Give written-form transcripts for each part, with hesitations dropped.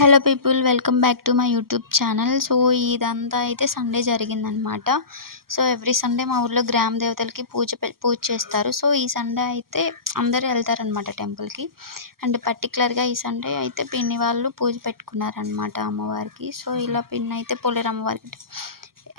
Hello people, welcome back to my YouTube channel. So ఇదంతా అయితే Sunday జరిగిందనమాట. So every Sunday మా ఊర్లో గ్రామ దేవతలకి పూజ చేస్తారు. సో ఈ సండే అయితే అందరూ వెళ్తారనమాట టెంపుల్కి. అండ్ పర్టికులర్గా ఈ సండే అయితే పిన్ని వాళ్ళు పూజ పెట్టుకున్నారనమాట అమ్మవారికి. సో ఇలా పిన్ని అయితే పోలేరు అమ్మవారికి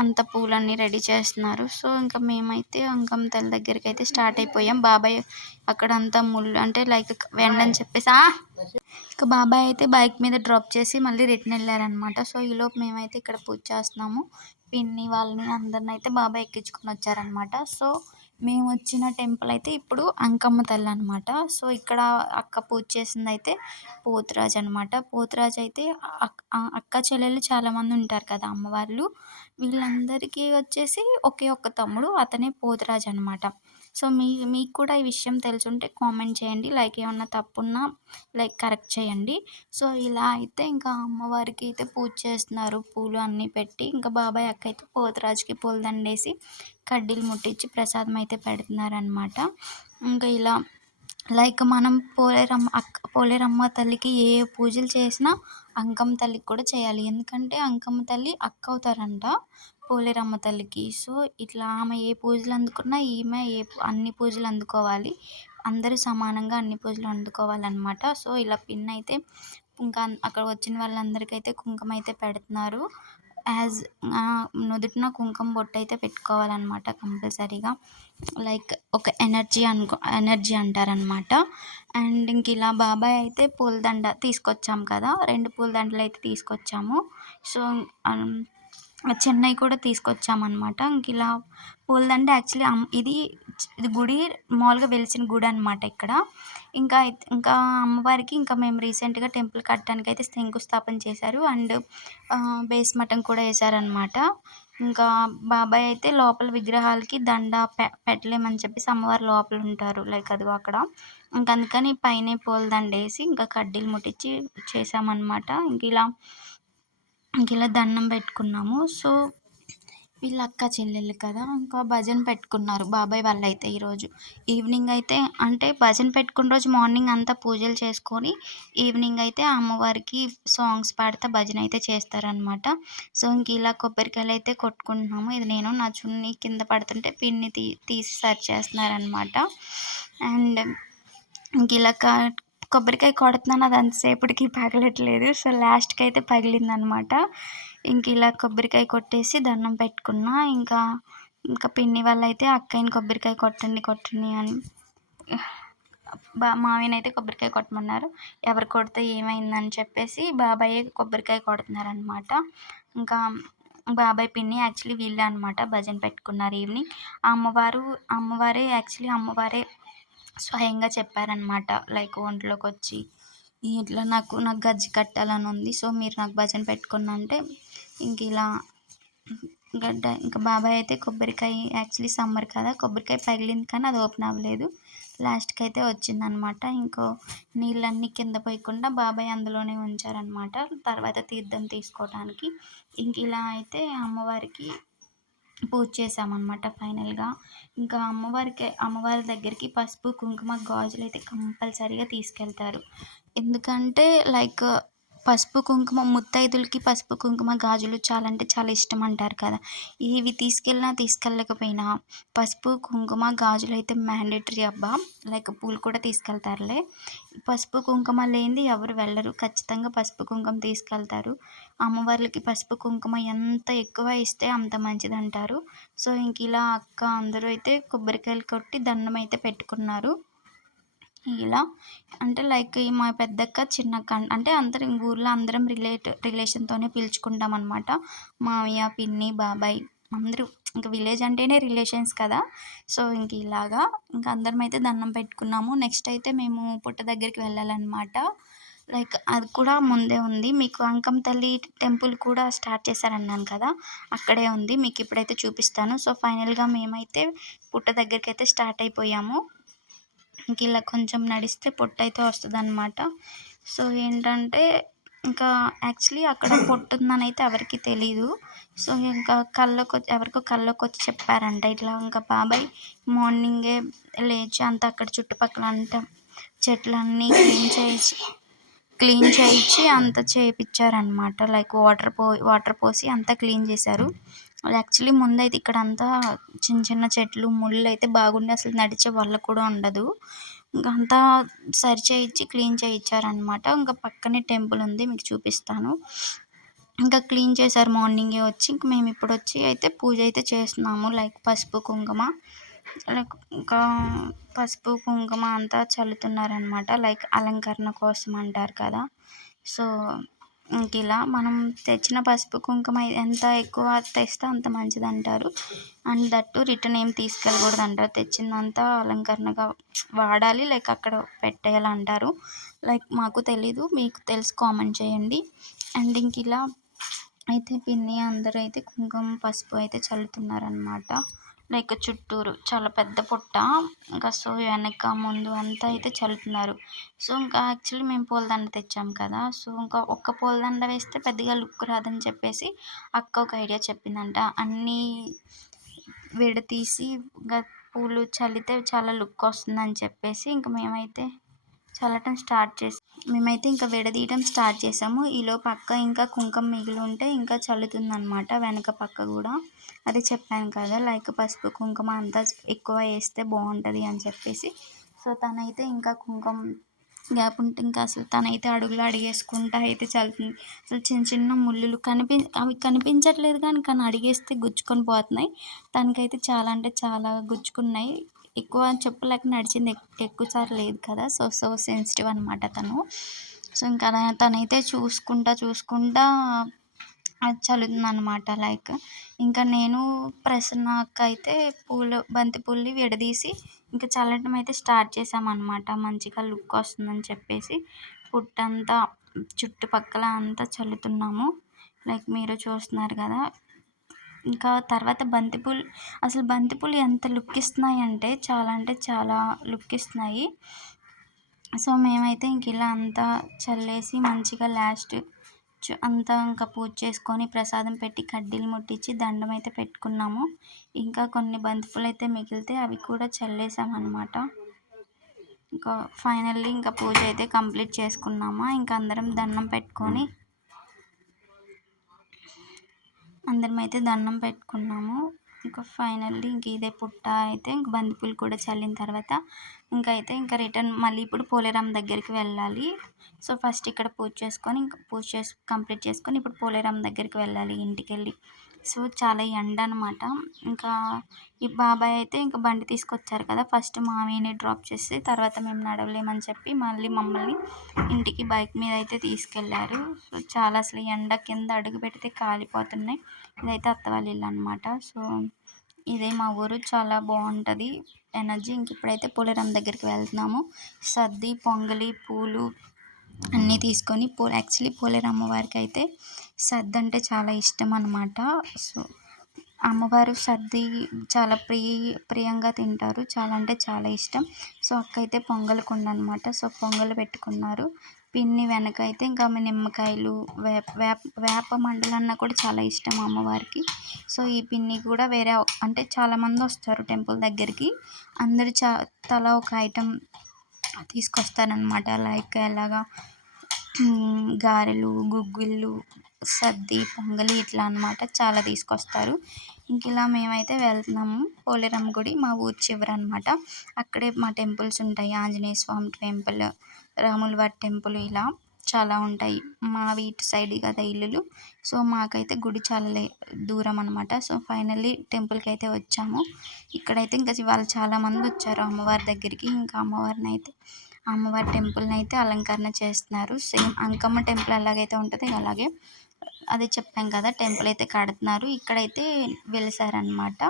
అంత పూలన్నీ రెడీ చేస్తున్నారు. సో ఇంకా మేమైతే అంకమ్మ తల్లి దగ్గరికి అయితే స్టార్ట్ అయిపోయాం. బాబాయ్ అక్కడ అంతా ముళ్ళు అంటే లైక్ వెండని చెప్పేసి ఇక బాబాయ్ అయితే బైక్ మీద డ్రాప్ చేసి మళ్ళీ రిటర్న్ వెళ్ళారనమాట. సో ఈలోపు మేమైతే ఇక్కడ పూజ చేస్తున్నాము. పిన్ని వాళ్ళని అందరిని అయితే బాబాయ్ ఎక్కించుకొని వచ్చారనమాట. సో మేము వచ్చిన టెంపుల్ అయితే ఇప్పుడు అంకమ్మ తల్లి అనమాట. సో ఇక్కడ అక్క పూజ చేసింది అయితే పోతురాజు అనమాట. పోతురాజు అయితే అక్క చెల్లెళ్ళు చాలామంది ఉంటారు కదా అమ్మవార్లు. వీళ్ళందరికీ వచ్చేసి ఒకే ఒక్క తమ్ముడు, అతనే పోతురాజు అనమాట. సో మీకు కూడా ఈ విషయం తెలుసుంటే కామెంట్ చేయండి. లైక్ ఏమన్నా తప్పున్నా లైక్ కరెక్ట్ చేయండి. సో ఇలా అయితే ఇంకా అమ్మవారికి అయితే పూజ చేస్తున్నారు. పూలు అన్నీ పెట్టి ఇంకా బాబాయ్ అక్క అయితే పోతురాజుకి పూలదండేసి కడ్డీలు ముట్టించి ప్రసాదం అయితే పెడుతున్నారనమాట. ఇంకా ఇలా లైక్ మనం పోలేరమ్మ తల్లికి ఏ పూజలు చేసినా అంకమ్మ తల్లికి కూడా చేయాలి. ఎందుకంటే అంకమ్మ తల్లి అక్క అవుతారంట పోలేరమ్మ తల్లికి. సో ఇట్లా ఆమె ఏ పూజలు అందుకున్నా ఈమె అన్ని పూజలు అందుకోవాలి. అందరూ సమానంగా అన్ని పూజలు అందుకోవాలన్నమాట. సో ఇలా పిన్ అయితే ఇంకా అక్కడ వచ్చిన వాళ్ళందరికైతే కుంకుమ అయితే పెడుతున్నారు. యాజ్ నుదుటిన కుంకుమ బొట్టు అయితే పెట్టుకోవాలన్నమాట కంపల్సరీగా. లైక్ ఒక ఎనర్జీ అంటారనమాట. అండ్ ఇంక ఇలా బాబాయ్ అయితే పూలదండ తీసుకొచ్చాము కదా, 2 పూలదండలు అయితే తీసుకొచ్చాము. సో చెన్నై కూడా తీసుకొచ్చామన్నమాట. ఇంక ఇలా పూలదండ యాక్చువల్లీ ఇది గుడి మామూలుగా వెలిసిన గుడి అనమాట ఇక్కడ. ఇంకా అమ్మవారికి ఇంకా మేము రీసెంట్గా టెంపుల్ కట్టడానికి అయితే శంకుస్థాపన చేశారు. అండ్ బేస్ మఠం కూడా వేశారనమాట. ఇంకా బాబాయ్ అయితే లోపల విగ్రహాలకి దండ పెట్టలేమని చెప్పేసి అమ్మవారు లోపల ఉంటారు లైక్ అదిగో అక్కడ. ఇంకా అందుకని పైన పూలదండ వేసి ఇంకా కడ్డీలు ముట్టించి చేసామన్నమాట. ఇంక ఇలా దండం పెట్టుకున్నాము. సో వీళ్ళ అక్క చెల్లెళ్ళు కదా, ఇంకా భజన పెట్టుకున్నారు బాబాయ్ వాళ్ళు అయితే ఈరోజు ఈవినింగ్ అయితే. అంటే భజన పెట్టుకున్న రోజు మార్నింగ్ అంతా పూజలు చేసుకొని ఈవినింగ్ అయితే అమ్మవారికి సాంగ్స్ పాడుతూ భజన అయితే చేస్తారనమాట. సో ఇంక ఇలా కొబ్బరికాయలు అయితే కొట్టుకుంటున్నాము. ఇది నేను నా చున్నీ కింద పడుతుంటే పిన్ని తీసి సరి చేస్తున్నారనమాట. అండ్ ఇంక ఇలా కొబ్బరికాయ కొడుతున్నాను, అది అంతసేపటికి పగలట్లేదు. సో లాస్ట్కి అయితే పగిలిందనమాట. ఇంక ఇలా కొబ్బరికాయ కొట్టేసి దండం పెట్టుకున్నా. ఇంకా పిన్ని వాళ్ళు అయితే అక్కయ్యని కొబ్బరికాయ కొట్టండి అని మావయ్యని అయితే కొబ్బరికాయ కొట్టమన్నారు. ఎవరు కొడితే ఏమైందని చెప్పేసి బాబాయ్ కొబ్బరికాయ కొడుతున్నారనమాట. ఇంకా బాబాయ్ పిన్ని యాక్చువల్లీ వీళ్ళే అనమాట భజన పెట్టుకున్నారు ఈవినింగ్. అమ్మవారే స్వయంగా చెప్పారనమాట. లైక్ ఒంట్లోకి వచ్చి ఇట్లా నాకు గజ్జి కట్టాలని ఉంది, సో మీరు నాకు భజన పెట్టుకున్నా అంటే ఇంకా బాబాయ్ అయితే కొబ్బరికాయ యాక్చువల్లీ సమ్మర్ కదా, కొబ్బరికాయ పగిలింది కానీ అది ఓపెన్ అవ్వలేదు. లాస్ట్కి అయితే వచ్చిందనమాట. నీళ్ళన్నీ కింద పోయకుండా బాబాయ్ అందులోనే ఉంచారనమాట తర్వాత తీర్థం తీసుకోవడానికి. ఇలా అయితే అమ్మవారికి పూజ చేసామన్నమాట ఫైనల్గా. ఇంకా అమ్మవారి దగ్గరికి పసుపు కుంకుమ గాజులు అయితే కంపల్సరీగా తీసుకెళ్తారు. ఎందుకంటే లైక్ పసుపు కుంకుమ ముత్తైదులకి పసుపు కుంకుమ గాజులు చాలా అంటే చాలా ఇష్టం అంటారు కదా. ఇవి తీసుకెళ్ళకపోయినా పసుపు కుంకుమ గాజులు అయితే మ్యాండేటరీ అబ్బా. లైక్ పూలు కూడా తీసుకెళ్తారులే. పసుపు కుంకుమ లేనిది ఎవరు వెళ్ళరు, ఖచ్చితంగా పసుపు కుంకుమ తీసుకెళ్తారు. అమ్మవార్లకి పసుపు కుంకుమ ఎంత ఎక్కువ ఇస్తే అంత మంచిది అంటారు. సో ఇలా అక్క అందరూ అయితే కొబ్బరికాయలు కొట్టి దండం అయితే పెట్టుకున్నారు. ఇలా అంటే లైక్ మా పెద్దక్క చిన్నక్క అంటే అందరం ఊర్లో అందరం రిలేషన్తోనే పిలుచుకుంటాం అనమాట. మామయ్య పిన్ని బాబాయ్ అందరూ ఇంకా విలేజ్ అంటేనే రిలేషన్స్ కదా. సో ఇలాగా అందరం అయితే దండం పెట్టుకున్నాము. నెక్స్ట్ అయితే మేము పుట్ట దగ్గరికి వెళ్ళాలన్నమాట. లైక్ అది కూడా ముందే ఉంది. మీకు అంకమ్మ తల్లి టెంపుల్ కూడా స్టార్ట్ చేశారన్నాను కదా, అక్కడే ఉంది. మీకు ఇప్పుడైతే చూపిస్తాను. సో ఫైనల్గా మేమైతే పుట్ట దగ్గరికి అయితే స్టార్ట్ అయిపోయాము. ఇలా కొంచెం నడిస్తే పొట్టు అయితే వస్తుంది అనమాట. సో ఏంటంటే ఇంకా యాక్చువల్లీ అక్కడ పొట్టు ఉందని అయితే ఎవరికి తెలీదు. సో ఇంకా ఎవరికో కల్లోకి వచ్చి చెప్పారంట ఇట్లా. ఇంకా బాబాయ్ మార్నింగే లేచి అంతా అక్కడ చుట్టుపక్కల అంతా చెట్లన్నీ క్లీన్ చేసి క్లీన్ చేయించి అంతా చేపిచ్చారనమాట. లైక్ వాటర్ పోసి అంతా క్లీన్ చేశారు. యాక్చువల్లీ ముందైతే ఇక్కడంతా చిన్న చిన్న చెట్లు, ముళ్ళైతే బాగుండి అసలు నడిచే వల్ల కూడా ఉండదు. ఇంక అంతా సరి చేయించి క్లీన్ చేయించారనమాట. ఇంక పక్కనే టెంపుల్ ఉంది, మీకు చూపిస్తాను. ఇంకా క్లీన్ చేశారు మార్నింగే వచ్చి. ఇంక మేమిప్పుడొచ్చి అయితే పూజ అయితే చేస్తున్నాము. లైక్ పసుపు, కుంకుమ, లైక్ ఇంకా పసుపు, కుంకుమ అంతా చల్లుతున్నారనమాట. లైక్ అలంకరణ కోసం అంటారు కదా! సో, ఇంకిలా మనం తెచ్చిన పసుపు, కుంకుమ ఎంత ఎక్కువ తెస్తే అంత మంచిదంటారు. అండ్ దట్టు రిటర్న్ ఏం తీసుకెళ్ళకూడదంటారు. తెచ్చిందంతా అలంకరణగా వాడాలి, లైక్ అక్కడ పెట్టేయాలంటారు. లైక్ మాకు తెలీదు, మీకు తెలిసి కామెంట్ చేయండి. అండ్ ఇంకిలా అయితే పిన్ని అందరూ అయితే కుంకుమ, పసుపు అయితే చల్లుతున్నారనమాట. లైక్ చుట్టూరు చాలా పెద్ద పుట్ట. ఇంకా సో వెనక, ముందు అంతా అయితే చల్లుతున్నారు. సో ఇంకా యాక్చువల్లీ మేము పూలదండ తెచ్చాం కదా! సో ఇంకా ఒక్క పూలదండ వేస్తే పెద్దగా లుక్ రాదని చెప్పేసి అక్క ఒక ఐడియా చెప్పిందంట. అన్నీ విడదీసి ఇంకా పూలు చల్లితే చాలా లుక్ వస్తుందని చెప్పేసి ఇంక మేమైతే చల్లటం స్టార్ట్ చేసాం. మేమైతే ఇంకా విడదీయడం స్టార్ట్ చేసాము. ఈలోపు అక్క ఇంకా కుంకుమ మిగిలి ఉంటే ఇంకా చల్లుతుందనమాట వెనక పక్క కూడా. అది చెప్పాను కదా, లైక్ పసుపు, కుంకుమ అంతా ఎక్కువ వేస్తే బాగుంటుంది అని చెప్పేసి. సో తనైతే ఇంకా కుంకుమ గ్యాప్ ఉంటే ఇంకా అసలు తనైతే అడుగులో అడిగేసుకుంటా అయితే చల్లుతుంది. అసలు చిన్న చిన్న ముళ్ళులు అవి కనిపించట్లేదు కానీ అడిగేస్తే గుచ్చుకొని పోతున్నాయి. తనకైతే చాలా అంటే చాలా గుచ్చుకున్నాయి. ఎక్కువ చెప్పలేక నడిచింది ఎక్కువ సార్లు లేదు కదా! సో సెన్సిటివ్ అనమాట తను. సో ఇంకా తనైతే చూసుకుంటా అది చల్లుతుందనమాట. లైక్ ఇంకా నేను, ప్రసన్న అక్క అయితే బంతి పూలని విడదీసి ఇంకా చల్లటం అయితే స్టార్ట్ చేసామన్నమాట. మంచిగా లుక్ వస్తుందని చెప్పేసి పుట్టంతా చుట్టుపక్కల అంతా చల్లుతున్నాము. లైక్ మీరు చూస్తున్నారు కదా! ఇంకా తర్వాత అసలు బంతిపూలు ఎంత లుక్ ఇస్తున్నాయి అంటే చాలా లుక్ ఇస్తున్నాయి. సో మేమైతే ఇంక ఇలా అంతా చల్లేసి మంచిగా లాస్ట్ అంతా ఇంకా పూజ చేసుకొని ప్రసాదం పెట్టి కడ్డీలు ముట్టించి దండం అయితే పెట్టుకున్నాము. ఇంకా కొన్ని బంతిపూలు అయితే మిగిలితే అవి కూడా చల్లేసామన్నమాట. ఇంకా ఫైనల్లీ ఇంకా పూజ అయితే కంప్లీట్ చేసుకున్నామా. ఇంకా అందరమైతే దండం పెట్టుకున్నాము. ఇంకా ఫైనల్లీ ఇంక ఇదే పుట్ట అయితే ఇంక బంతిపూలు కూడా చల్లిన తర్వాత ఇంకా రిటర్న్ మళ్ళీ ఇప్పుడు పోలేరమ్మ దగ్గరికి వెళ్ళాలి. సో ఫస్ట్ ఇక్కడ పూజ చేసి కంప్లీట్ చేసుకొని ఇప్పుడు పోలేరమ్మ దగ్గరికి వెళ్ళాలి ఇంటికెళ్ళి. సో చాలా ఎండ అనమాట. ఇంకా ఈ బాబాయ్ అయితే ఇంకా బండి తీసుకొచ్చారు కదా! ఫస్ట్ మామయ్యని డ్రాప్ చేసి తర్వాత మేము నడవలేమని చెప్పి మళ్ళీ మమ్మల్ని ఇంటికి బైక్ మీద అయితే తీసుకెళ్ళారు. సో చాలా అసలు ఎండ కింద అడుగు పెడితే కాలిపోతున్నాయి. ఇదైతే అత్త వాళ్ళ ఇల్లు అనమాట. సో ఇదే మా ఊరు, చాలా బాగుంటుంది ఎనర్జీ. ఇంక ఇప్పుడైతే పోలేరమ్మ దగ్గరికి వెళ్తున్నాము. సద్ది, పొంగలి, పూలు అన్నీ తీసుకొని యాక్చువల్లీ పోలేరమ్మ అమ్మవారికి అయితే సద్ది అంటే చాలా ఇష్టం అనమాట. సో అమ్మవారు సద్ది చాలా ప్రియంగా తింటారు. చాలా అంటే చాలా ఇష్టం. సో అక్క అయితే పొంగల్ కుండ అనమాట. సో పొంగల్ పెట్టుకున్నారు. పిన్ని వెనక అయితే ఇంకా ఆమె నిమ్మకాయలు, వేప మండలన్నా కూడా చాలా ఇష్టం అమ్మవారికి. సో ఈ పిన్ని కూడా వేరే అంటే చాలామంది వస్తారు టెంపుల్ దగ్గరికి. అందరూ తలా ఒక ఐటెం తీసుకొస్తారనమాట. లైక్ ఎలాగా గారెలు, గుగ్గిళ్ళు, సద్ది, పొంగలి ఇట్లా అనమాట చాలా తీసుకొస్తారు. ఇంక ఇలా మేమైతే వెళ్తున్నాము. పోలేరమ్మ గుడి మా ఊరి చివర అనమాట. అక్కడే మా టెంపుల్స్ ఉంటాయి. ఆంజనేయ స్వామి టెంపుల్, రాములవారి టెంపుల్ ఇలా చాలా ఉంటాయి. మావి ఇటు సైడ్ కదా ఇల్లులు. సో మాకైతే గుడి చాలా దూరం అనమాట. సో ఫైనల్లీ టెంపుల్కి అయితే వచ్చాము. ఇక్కడైతే ఇంకా వాళ్ళు చాలామంది వచ్చారు అమ్మవారి దగ్గరికి. ఇంకా అమ్మవారి టెంపుల్ని అయితే అలంకరణ చేస్తున్నారు. సేమ్ అంకమ్మ టెంపుల్ ఎలాగైతే ఉంటుందో అలాగే అదే చెప్పాం కదా, టెంపుల్ అయితే కడుతున్నారు. ఇక్కడైతే వెలిసారనమాట.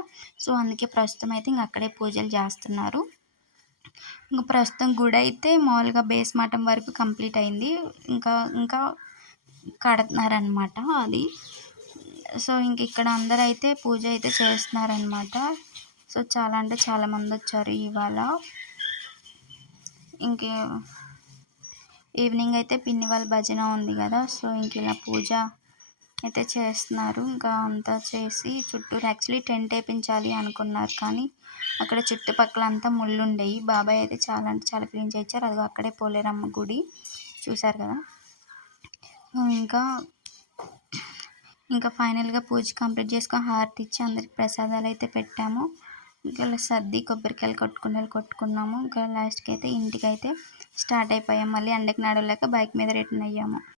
సో అందుకే ప్రస్తుతం అయితే ఇంక అక్కడే పూజలు చేస్తున్నారు. ఇంకా ప్రస్తుతం గుడి అయితే మామూలుగా బేస్ మఠం వరకు కంప్లీట్ అయింది. ఇంకా కడుతున్నారనమాట అది. సో ఇంక ఇక్కడ అందరూ అయితే పూజ అయితే చేస్తున్నారనమాట. సో చాలా అంటే చాలామంది వచ్చారు ఇవాళ. ఇంక ఈవినింగ్ అయితే పిన్ని వాళ్ళ భజన ఉంది కదా. సో ఇంక ఇలా పూజ అయితే చేస్తున్నారు. ఇంకా అంతా చేసి చుట్టూరు యాక్చువల్లీ టెంట్ వేయించాలి అనుకున్నారు కానీ అక్కడ చుట్టుపక్కల అంతా ముళ్ళు ఉండేవి. బాబాయ్ అయితే చాలా అంటే చాలా క్లీన్ చేయించారు. అదిగో అక్కడే పోలేరమ్మ గుడి చూశారు కదా. ఇంకా ఇంకా ఫైనల్గా పూజ కంప్లీట్ చేసుకొని హారతి ఇచ్చి అందరికి ప్రసాదాలు అయితే పెట్టాము. ఇంకా ఇలా సర్ది కొబ్బరికాయలు కొట్టుకున్నాము. ఇంకా లాస్ట్కి అయితే ఇంటికి అయితే స్టార్ట్ అయిపోయాం. మళ్ళీ ఎండకి నడవలేక బైక్ మీద రిటర్న్ అయ్యాము.